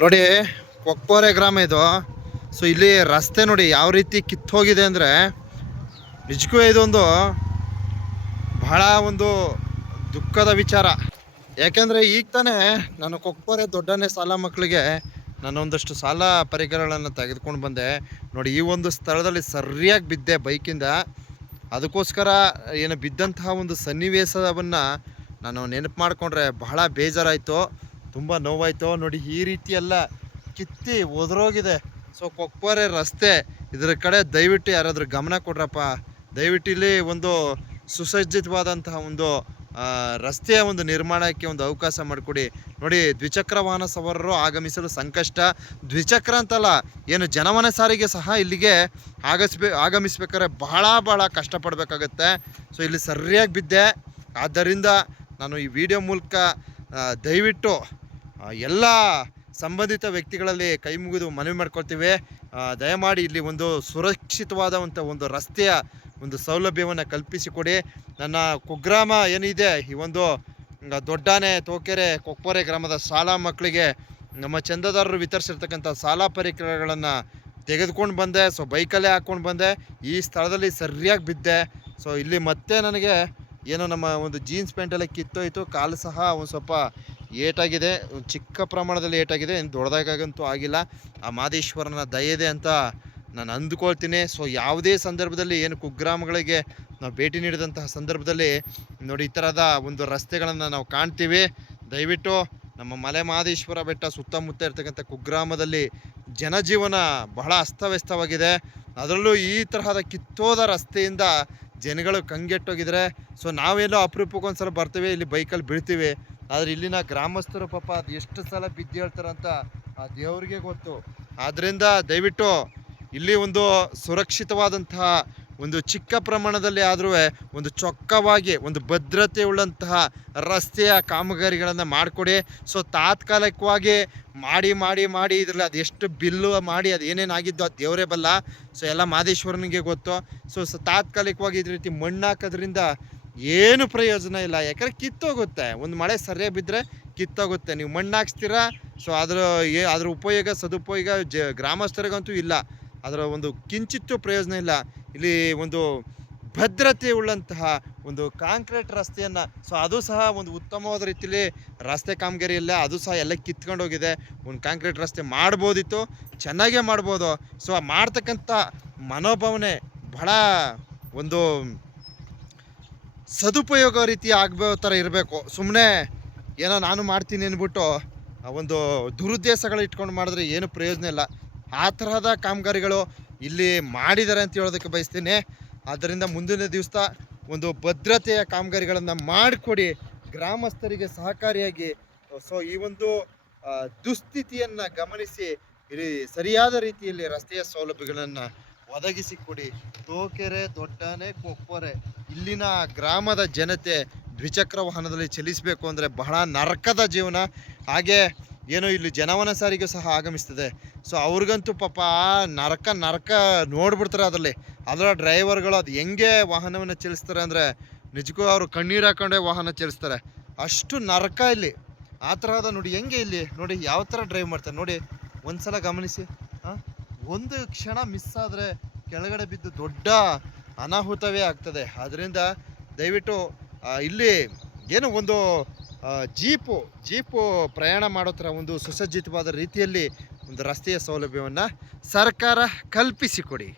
ನೋಡಿ, ಕೊಕ್ಕೋರೆ ಗ್ರಾಮ ಇದು. ಸೊ ಇಲ್ಲಿ ರಸ್ತೆ ನೋಡಿ ಯಾವ ರೀತಿ ಕಿತ್ತೋಗಿದೆ ಅಂದರೆ ನಿಜಕ್ಕೂ ಇದೊಂದು ಬಹಳ ಒಂದು ದುಃಖದ ವಿಚಾರ. ಯಾಕೆಂದರೆ ಈಗ ತಾನೇ ನಾನು ಕೊಕ್ಕೋರೆ ದೊಡ್ಡನೇ ಸಾಲ ಮಕ್ಕಳಿಗೆ ನಾನು ಒಂದಷ್ಟು ಸಾಲ ಪರಿಕರಗಳನ್ನು ತೆಗೆದುಕೊಂಡು ಬಂದೆ. ನೋಡಿ, ಈ ಒಂದು ಸ್ಥಳದಲ್ಲಿ ಸರಿಯಾಗಿ ಬಿದ್ದೆ ಬೈಕಿಂದ. ಅದಕ್ಕೋಸ್ಕರ ಏನು ಬಿದ್ದಂತಹ ಒಂದು ಸನ್ನಿವೇಶವನ್ನು ನಾನು ನೆನಪು ಮಾಡಿಕೊಂಡ್ರೆ ಬಹಳ ಬೇಜಾರಾಯಿತು. ತುಂಬ ನೋವಾಯಿತು ನೋಡಿ, ಈ ರೀತಿ ಎಲ್ಲ ಕಿತ್ತಿ ಒದ್ರೋಗಿದೆ. ಸೊ ಕೊಕ್ಕೋರೆ ರಸ್ತೆ, ಇದರ ಕಡೆ ದಯವಿಟ್ಟು ಯಾರಾದರೂ ಗಮನ ಕೊಡ್ರಪ್ಪ. ದಯವಿಟ್ಟು ಇಲ್ಲಿ ಒಂದು ಸುಸಜ್ಜಿತವಾದಂತಹ ಒಂದು ರಸ್ತೆಯ ಒಂದು ನಿರ್ಮಾಣಕ್ಕೆ ಒಂದು ಅವಕಾಶ ಮಾಡಿಕೊಡಿ. ನೋಡಿ, ದ್ವಿಚಕ್ರ ವಾಹನ ಸವಾರರು ಆಗಮಿಸಲು ಸಂಕಷ್ಟ. ದ್ವಿಚಕ್ರ ಅಂತಲ್ಲ, ಏನು ಜನವನ ಸಾರಿಗೆ ಸಹ ಇಲ್ಲಿಗೆ ಆಗಸ್ಬೇ, ಆಗಮಿಸ್ಬೇಕಾದ್ರೆ ಬಹಳ ಬಹಳ ಕಷ್ಟಪಡಬೇಕಾಗತ್ತೆ. ಸೊ ಇಲ್ಲಿ ಸರಿಯಾಗಿ ಬಿದ್ದೆ. ಆದ್ದರಿಂದ ನಾನು ಈ ವಿಡಿಯೋ ಮೂಲಕ ದಯವಿಟ್ಟು ಎಲ್ಲ ಸಂಬಂಧಿತ ವ್ಯಕ್ತಿಗಳಲ್ಲಿ ಕೈ ಮುಗಿದು ಮನವಿ ಮಾಡ್ಕೊಳ್ತೀವಿ. ದಯಮಾಡಿ ಇಲ್ಲಿ ಒಂದು ಸುರಕ್ಷಿತವಾದಂಥ ಒಂದು ರಸ್ತೆಯ ಒಂದು ಸೌಲಭ್ಯವನ್ನು ಕಲ್ಪಿಸಿಕೊಡಿ. ನನ್ನ ಕುಗ್ರಾಮ ಏನಿದೆ, ಈ ಒಂದು ದೊಡ್ಡಾನೆ ತೋಕೆರೆ, ಕೊಕ್ಕೋರೆ ಗ್ರಾಮದ ಶಾಲಾ ಮಕ್ಕಳಿಗೆ ನಮ್ಮ ಚಂದದಾರರು ವಿತರಿಸಿರ್ತಕ್ಕಂಥ ಶಾಲಾ ಪರಿಕರಗಳನ್ನು ತೆಗೆದುಕೊಂಡು ಬಂದೆ. ಸೊ, ಬೈಕಲ್ಲೇ ಹಾಕ್ಕೊಂಡು ಬಂದೆ. ಈ ಸ್ಥಳದಲ್ಲಿ ಸರಿಯಾಗಿ ಬಿದ್ದೆ. ಸೊ, ಇಲ್ಲಿ ಮತ್ತೆ ನನಗೆ ಏನೋ ನಮ್ಮ ಒಂದು ಜೀನ್ಸ್ ಪ್ಯಾಂಟೆಲ್ಲ ಕಿತ್ತೋಯ್ತು. ಕಾಲು ಸಹ ಒಂದು ಸ್ವಲ್ಪ ಏಟಾಗಿದೆ, ಚಿಕ್ಕ ಪ್ರಮಾಣದಲ್ಲಿ ಏಟಾಗಿದೆ ಏನು ದೊಡ್ಡದಾಗಂತೂ ಆಗಿಲ್ಲ. ಆ ಮಾದೇಶ್ವರನ ದಯೆದೆ ಅಂತ ನಾನು ಅಂದುಕೊಳ್ತೀನಿ. ಸೊ ಯಾವುದೇ ಸಂದರ್ಭದಲ್ಲಿ ಏನು ಕುಗ್ರಾಮಗಳಿಗೆ ನಾವು ಭೇಟಿ ನೀಡಿದಂತಹ ಸಂದರ್ಭದಲ್ಲಿ ನೋಡಿ, ಈ ಥರದ ಒಂದು ರಸ್ತೆಗಳನ್ನು ನಾವು ಕಾಣ್ತೀವಿ. ದಯವಿಟ್ಟು ನಮ್ಮ ಮಲೆ ಮಹದೇಶ್ವರ ಬೆಟ್ಟ ಸುತ್ತಮುತ್ತ ಇರ್ತಕ್ಕಂಥ ಕುಗ್ರಾಮದಲ್ಲಿ ಜನಜೀವನ ಬಹಳ ಅಸ್ತವ್ಯಸ್ತವಾಗಿದೆ. ಅದರಲ್ಲೂ ಈ ತರಹದ ಕಿತ್ತೋದ ರಸ್ತೆಯಿಂದ ಜನಗಳು ಕಂಗೆಟ್ಟೋಗಿದ್ದಾರೆ ಸೊ ನಾವೇನೋ ಅಪರೂಪಕ್ಕೊಂದ್ಸಲ ಬರ್ತೀವಿ, ಇಲ್ಲಿ ಬೈಕಲ್ಲಿ ಬೀಳ್ತೀವಿ. ಆದರೆ ಇಲ್ಲಿನ ಗ್ರಾಮಸ್ಥರು ಪಾಪ ಅದು ಎಷ್ಟು ಸಲ ಬಿದ್ದು ಹೇಳ್ತಾರಂತ ಆ ದೇವರಿಗೆ ಗೊತ್ತು. ಆದ್ದರಿಂದ ದಯವಿಟ್ಟು ಇಲ್ಲಿ ಒಂದು ಸುರಕ್ಷಿತವಾದಂತಹ ಒಂದು ಚಿಕ್ಕ ಪ್ರಮಾಣದಲ್ಲಿ ಆದರೂ ಒಂದು ಚೊಕ್ಕವಾಗಿ, ಒಂದು ಭದ್ರತೆ ಉಳ್ಳಂತಹ ರಸ್ತೆಯ ಕಾಮಗಾರಿಗಳನ್ನು ಮಾಡಿಕೊಡಿ. ಸೊ ತಾತ್ಕಾಲಿಕವಾಗಿ ಮಾಡಿ ಮಾಡಿ ಮಾಡಿ ಇದರಲ್ಲಿ ಅದು ಎಷ್ಟು ಬಿಲ್ಲು ಮಾಡಿ ಅದು ಏನೇನಾಗಿದ್ದು ಅದು ದೇವರೇ ಬಲ್ಲ. ಸೊ ಎಲ್ಲ ಮಾದೇಶ್ವರನಿಗೆ ಗೊತ್ತು. ಸೊ ತಾತ್ಕಾಲಿಕವಾಗಿ ಇದೇ ರೀತಿ ಮಣ್ಣು ಹಾಕೋದ್ರಿಂದ ಏನು ಪ್ರಯೋಜನ ಇಲ್ಲ. ಯಾಕಂದ್ರೆ ಕಿತ್ತೋಗುತ್ತೆ. ಒಂದು ಮಳೆ ಸರಿಯಾಗಿ ಬಿದ್ದರೆ ಕಿತ್ತೋಗುತ್ತೆ. ನೀವು ಮಣ್ಣು ಹಾಕ್ಸ್ತೀರಾ? ಸೊ ಅದರ ಏ, ಅದ್ರ ಉಪಯೋಗ, ಸದುಪಯೋಗ ಜ, ಗ್ರಾಮಸ್ಥರಿಗಂತೂ ಇಲ್ಲ. ಅದರ ಒಂದು ಕಿಂಚಿತ್ತೂ ಪ್ರಯೋಜನ ಇಲ್ಲ. ಇಲ್ಲಿ ಒಂದು ಭದ್ರತೆ ಉಳ್ಳಂತಹ ಒಂದು ಕಾಂಕ್ರೀಟ್ ರಸ್ತೆಯನ್ನು ಸೊ ಅದು ಸಹ ಒಂದು ಉತ್ತಮವಾದ ರೀತಿಯಲ್ಲಿ ರಸ್ತೆ ಕಾಮಗಾರಿ ಇಲ್ಲ. ಅದು ಸಹ ಎಲ್ಲ ಕಿತ್ಕೊಂಡೋಗಿದೆ. ಒಂದು ಕಾಂಕ್ರೀಟ್ ರಸ್ತೆ ಮಾಡ್ಬೋದಿತ್ತು. ಚೆನ್ನಾಗೇ ಮಾಡ್ಬೋದು. ಸೊ ಮಾಡ್ತಕ್ಕಂಥ ಮನೋಭಾವನೆ ಬಹಳ ಒಂದು ಸದುಪಯೋಗ ರೀತಿ ಆಗೋ ಥರ ಇರಬೇಕು. ಸುಮ್ಮನೆ ಏನೋ ನಾನು ಮಾಡ್ತೀನಿ ಅಂದ್ಬಿಟ್ಟು ಒಂದು ದುರುದ್ದೇಶಗಳು ಇಟ್ಕೊಂಡು ಮಾಡಿದ್ರೆ ಏನು ಪ್ರಯೋಜನ ಇಲ್ಲ. ಆ ತರಹದ ಕಾಮಗಾರಿಗಳು ಇಲ್ಲಿ ಮಾಡಿದ್ದಾರೆ ಅಂತ ಹೇಳೋದಕ್ಕೆ ಬಯಸ್ತೀನಿ. ಆದ್ದರಿಂದ ಮುಂದಿನ ದಿವಸ ಒಂದು ಭದ್ರತೆಯ ಕಾಮಗಾರಿಗಳನ್ನು ಮಾಡಿಕೊಡಿ. ಗ್ರಾಮಸ್ಥರಿಗೆ ಸಹಕಾರಿಯಾಗಿ. ಸೊ ಈ ಒಂದು ದುಸ್ಥಿತಿಯನ್ನು ಗಮನಿಸಿ, ಇಲ್ಲಿ ಸರಿಯಾದ ರೀತಿಯಲ್ಲಿ ರಸ್ತೆಯ ಸೌಲಭ್ಯಗಳನ್ನು ಒದಗಿಸಿಕೊಡಿ ತೋಕೆರೆ, ದೊಡ್ಡನೆ ಕೊಪ್ಪರೆ ಇಲ್ಲಿನ ಗ್ರಾಮದ ಜನತೆ ದ್ವಿಚಕ್ರ ವಾಹನದಲ್ಲಿ ಚಲಿಸಬೇಕು ಅಂದರೆ ಬಹಳ ನರಕದ ಜೀವನ. ಹಾಗೆ ಏನೋ ಇಲ್ಲಿ ಜನವನ ಸಾರಿಗೆ ಸಹ ಆಗಮಿಸ್ತದೆ. ಸೊ ಅವ್ರಿಗಂತೂ ಪಾಪ ನರಕ ನರಕ ನೋಡ್ಬಿಡ್ತಾರೆ ಅದರಲ್ಲಿ. ಅದರ ಡ್ರೈವರ್ಗಳು ಅದು ಹೆಂಗೆ ವಾಹನವನ್ನು ಚಲಿಸ್ತಾರೆ ಅಂದರೆ ನಿಜಕ್ಕೂ ಅವರು ಕಣ್ಣೀರು ಹಾಕೊಂಡೇ ವಾಹನ ಚಲಿಸ್ತಾರೆ. ಅಷ್ಟು ನರಕ ಇಲ್ಲಿ. ಆ ಥರದ ನೋಡಿ ಹೆಂಗೆ ಇಲ್ಲಿ? ನೋಡಿ, ಯಾವ ಥರ ಡ್ರೈವ್ ಮಾಡ್ತಾರೆ? ನೋಡಿ, ಒಂದ್ಸಲ ಗಮನಿಸಿ. ಹಾಂ ಒಂದು ಕ್ಷಣ ಮಿಸ್ ಆದರೆ ಕೆಳಗಡೆ ಬಿದ್ದು ದೊಡ್ಡ ಅನಾಹುತವೇ ಆಗ್ತದೆ. ಆದ್ದರಿಂದ ದಯವಿಟ್ಟು ಇಲ್ಲಿ ಏನು ಒಂದು ಜೀಪು ಜೀಪು ಪ್ರಯಾಣ ಮಾಡೋ ಥರ ಒಂದು ಸುಸಜ್ಜಿತವಾದ ರೀತಿಯಲ್ಲಿ ಒಂದು ರಸ್ತೆಯ ಸೌಲಭ್ಯವನ್ನು ಸರ್ಕಾರ ಕಲ್ಪಿಸಿಕೊಡಿ.